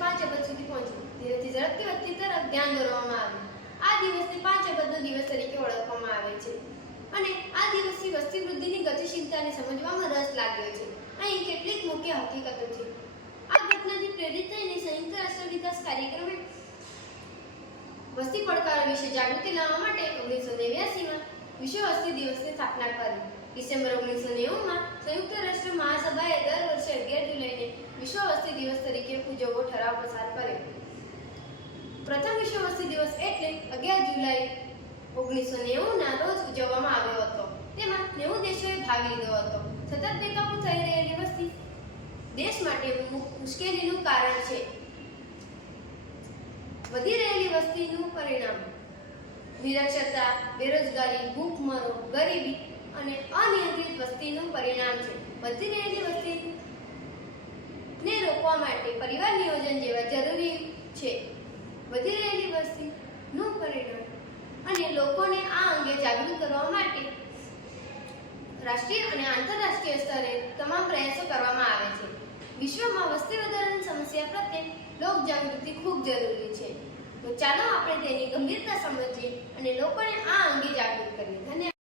લક્ષ્ય 5 અબજ સુધી પહોંચવું, ધીરેથી ઝડપથી વધતી તરફ ધ્યાન દોરવામાં આવ્યું. આ દિવસને 5 અબજનો દિવસ તરીકે ઓળખવામાં આવે છે અને આ દિવસથી વસ્તી વૃદ્ધિની ગતિશીલતાને સમજવામાં રસ લાગ્યો છે. અહીં કેટલીક મુખ્ય હકીકતો છે. આ ઘટનાથી પ્રેરિત થઈને સંયુક્ત રાષ્ટ્ર વિકાસ કાર્યક્રમે વસ્તી પડકારો વિશે જાગૃતિ લાવવા માટે 1989માં વિશ્વ વસ્તી દિવસની સ્થાપના કરી. ડિસેમ્બર 1990માં સંયુક્ત રાષ્ટ્ર મહાસભાએ દર વર્ષે 11 જુલાઈને વિશ્વ વસ્તી દિવસ તરીકે ઉજવવો ઠરાવ પસાર કર્યો. પ્રથમ વિશ્વ વસ્તી દિવસ એટલે 11 જુલાઈ 1990ના રોજ ઉજવવામાં આવ્યો હતો. તેમાં 90 દેશોએ ભાગ લીધો હતો. સતત બેકાબૂ થઈ રહેલી વસ્તી દેશ માટે મુશ્કેલીનું કારણ છે. વધી રહેલી વસ્તીનું પરિણામ નિરક્ષરતા, બેરોજગારી, ભૂખમરો, ગરીબી અને અનિયંત્રિત વસ્તીનું પરિણામ છે. વધી રહેલી વસ્તીને રોકવા માટે પરિવાર નિયોજન જેવા જરૂરી છે. વધી રહેલી વસ્તીનું પરિણામ અને લોકોને આ અંગે જાગૃત કરવા માટે રાષ્ટ્રીય અને આંતરરાષ્ટ્રીય સ્તરે તમામ પ્રયાસો કરવામાં આવે છે. વિશ્વમાં વસ્તી વધારાની સમસ્યા પ્રત્યે લોક જાગૃતિ ખૂબ જરૂરી છે. તો ચાલો આપણે તેની ગંભીરતા સમજીએ અને લોકોને આ અંગે જાગૃત કરીએ. ધન્યવાદ.